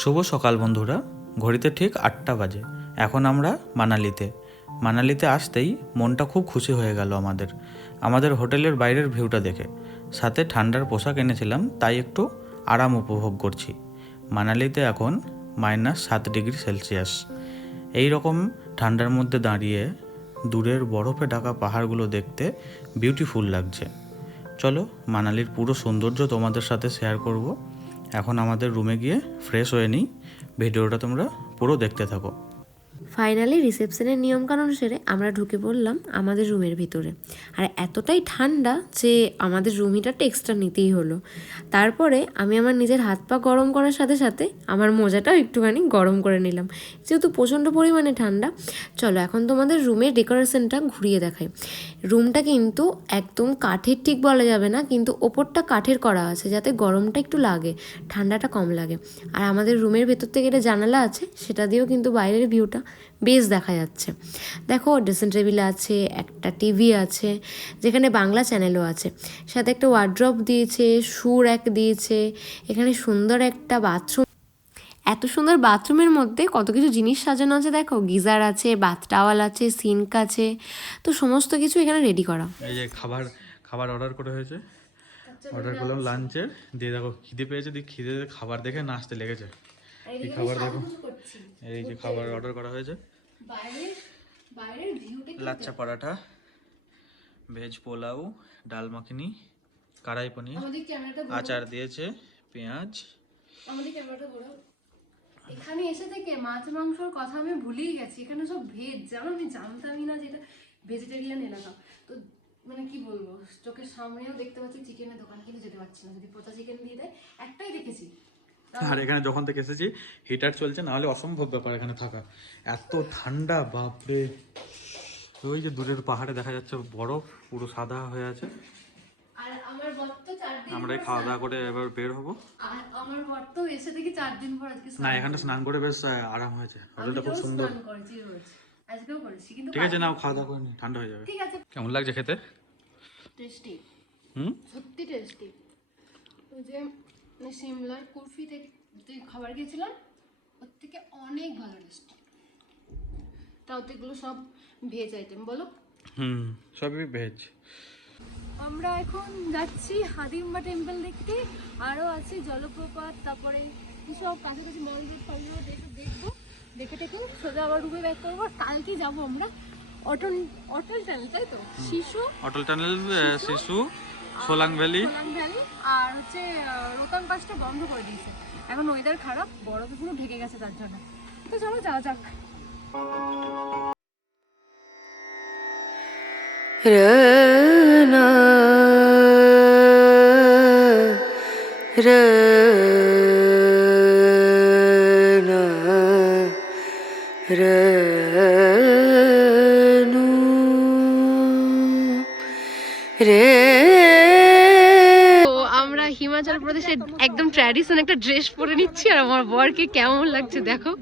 শুভ সকাল বন্ধুরা, ঘড়িতে ঠিক 8টা বাজে। এখন আমরা মানালিতে আসতেই মনটা খুব খুশি হয়ে গেল আমাদের হোটেলের বাইরের ভিউটা দেখে। সাথে ঠান্ডার পোশাক এনেছিলাম, তাই একটু আরাম উপভোগ করছি। মানালিতে এখন -7 ডিগ্রি সেলসিয়াস। এই রকম ঠান্ডার মধ্যে দাঁড়িয়ে দূরের বরফে ঢাকা পাহাড়গুলো দেখতে বিউটিফুল লাগছে। চলো মানালির পুরো সৌন্দর্য তোমাদের সাথে শেয়ার করব। এখন আমাদের রুমে গিয়ে ফ্রেশ হয়ে নিই। ভিডিওটা তোমরা পুরো দেখতে থাকো। ফাইনালি রিসেপশনের নিয়মকানুন সেরে আমরা ঢুকে পড়লাম আমাদের রুমের ভিতরে। আর এতটাই ঠান্ডা যে আমাদের রুম হিটারটা এক্সট্রা নিতেই হলো। তারপরে আমি আমার নিজের হাত পা গরম করার সাথে সাথে আমার মোজাটাও একটুখানি গরম করে নিলাম, যেহেতু প্রচণ্ড পরিমাণে ঠান্ডা। চলো এখন তোমাদের রুমের ডেকোরেশনটা ঘুরিয়ে দেখাই। রুমটা কিন্তু একদম কাঠের ঠিক বলা যাবে না, কিন্তু ওপরটা কাঠের করা আছে যাতে গরমটা একটু লাগে, ঠান্ডাটা কম লাগে। আর আমাদের রুমের ভেতর থেকে একটা জানালা আছে, সেটা দিয়েও কিন্তু বাইরের ভিউটা বেশ দেখা যাচ্ছে। দেখো ড্রেসিং টেবিল আছে, একটা টিভি আছে যেখানে বাংলা চ্যানেলও আছে, সাথে একটা ওয়ার্ড্রপ দিয়েছে, শু র্যাক দিয়েছে, এখানে সুন্দর একটা বাথরুম। এত সুন্দর বাথরুমের মধ্যে কত কিছু জিনিস সাজানো আছে দেখো, গিজার আছে, বাথ টাওয়াল আছে, সিঙ্ক আছে, তো সমস্ত কিছু এখানে রেডি করা। এই যে খাবার অর্ডার করে হয়েছে, অর্ডার করলাম লাঞ্চের। দিয়ে দেখো খিদে পেয়েছে, খিদে খাবার দেখে নাচতে লেগেছে। এই খাবার দেখো, এই যে খাবার অর্ডার করা হয়েছে। লাচ্চা পরাঠা, ভেজ পোলাও, ডাল মাখনি, কড়াই পনির, আচার দিয়েছে, পেঁয়াজ। এখানে এসে থেকে মাছ মাংসর কথা আমি ভুলেই গেছি। এখানে সব ভেজ, জানো আমি জানতামই না যে এটা ভেজিটেরিয়ান এলাকা। তো মানে কি বলবো, চোখের সামনেও দেখতে পাচ্ছি চিকেনের দোকান, কিন্তু যেতে পারছি না। যদি পচা চিকেন দিয়ে দেয়, একটাই দেখেছি। আর এখানে যখন থেকে এসেছি হিটার চলছে, নাহলে অসম্ভব ব্যাপার এখানে থাকা, এত ঠান্ডা বাপরে। ওই যে দূরের পাহাড়ে দেখা যাচ্ছে বরফ পুরো সাদা হয়ে আছে। আর আমার বর তো 4 দিন আমরা খাওয়া দাওয়া করে এবার বের হবো। আর আমার বর তো এসে দেখি 4 দিন পর আজকে না, এখানে স্নান করে বেশ আরাম হয়েছে, হোটেলটা খুব সুন্দর। স্নান করেছি রোজ, আজকেও করেছি, কিন্তু ঠিক আছে, নাও খাওয়া দাওয়া করে নি, ঠান্ডা হয়ে যাবে। ঠিক আছে। কেমন লাগছে খেতে? টেস্টি, হুম, সত্যি টেস্টি। ওই যে সিমলার কুলফি থেকে যে খাবার খেয়েছিলাম, ওর থেকে অনেক ভালো টেস্টি। তাও তো এগুলো সব ভেজ আইটেম, বলো? সবই ভেজ। আমরা এখন যাচ্ছি হাদিম্বা টেম্পল দেখতে, আরও আছে জলপ্রপাত, তারপরে সব কাছাকাছি মল রোড ফল রোড, এসব দেখবো। দেখে টেকে সোজা আবার রুমে ব্যাক করবো। কালকে যাবো আমরা অটল টানেল, তাই তো? অটল টানেল, শিশু, সোলাং ভ্যালি। আর হচ্ছে রোতাং পাসটা বন্ধ করে দিয়েছে, এখন ওয়েদার খারাপ, বরফে পুরো ঢেকে গেছে তার জন্য। তো চলো যাওয়া যাক। রনা রনা রনু রে। তো আমরা হিমাচল প্রদেশের একদম ট্র্যাডিশনাল একটা ড্রেস পরে নিচ্ছি, আর আমার বরকে কেমন লাগছে দেখো।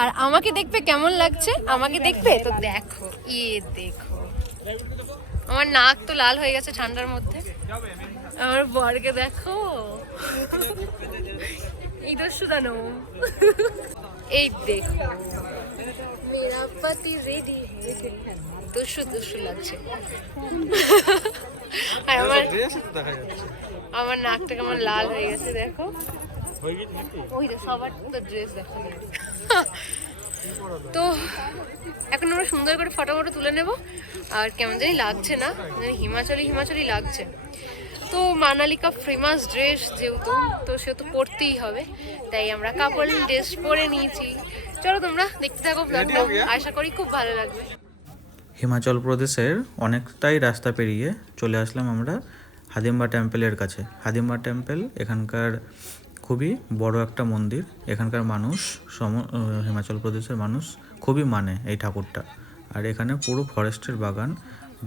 আর আমাকে দেখবে কেমন লাগছে, আমাকে দেখবে তো দেখো, দেখো আমার নাক তো লাল হয়ে গেছে ঠান্ডার মধ্যে। আমার বরকে দেখো, ইদর সুদানো, এই দেখো মেরা পতি রেডি, দুশু লাগছে। আর আমার নাকটা কেমন লাল হয়ে গেছে দেখো। ওই সবার তো ড্রেস দেখা যায়। তো এখন আমরা সুন্দর করে ফটো তুলে নেব। আর কেমন জানি লাগছে না, হিমাচলি লাগছে। তো মানালি কা ফেমাস ড্রেস যেহেতু, তো সেহেতু পরতেই হবে, তাই আমরা কাপল ড্রেস পরে নিয়েছি। চলো তোমরা দেখতে থাকো ব্লগটা, আশা করি খুব ভালো লাগবে। হিমাচল প্রদেশের অনেকটাই রাস্তা পেরিয়ে চলে আসলাম আমরা হাদিম্বা টেম্পলের কাছে। হাদিম্বা টেম্পল এখানকার খুবই বড় একটা মন্দির। এখানকার মানুষ, হিমাচল প্রদেশের মানুষ খুবই মানে এই ঠাকুরটা। আর এখানে পুরো ফরেস্টের বাগান,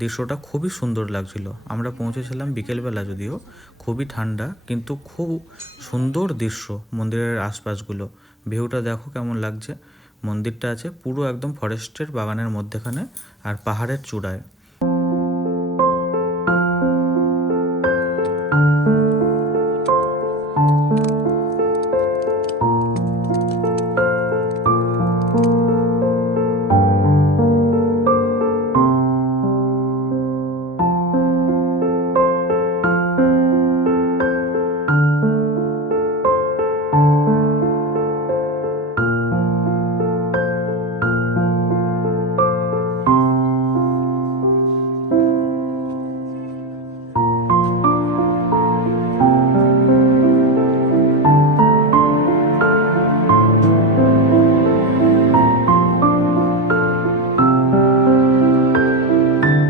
দৃশ্যটা খুবই সুন্দর লাগছিল। আমরা পৌঁছেছিলাম বিকেলবেলা, যদিও খুবই ঠান্ডা, কিন্তু খুব সুন্দর দৃশ্য মন্দিরের আশপাশগুলো। ভিউটা দেখো কেমন লাগছে। মন্দিরটা আছে পুরো একদম ফরেস্টের বাগানের মধ্যেখানে আর পাহাড়ের চূড়ায়।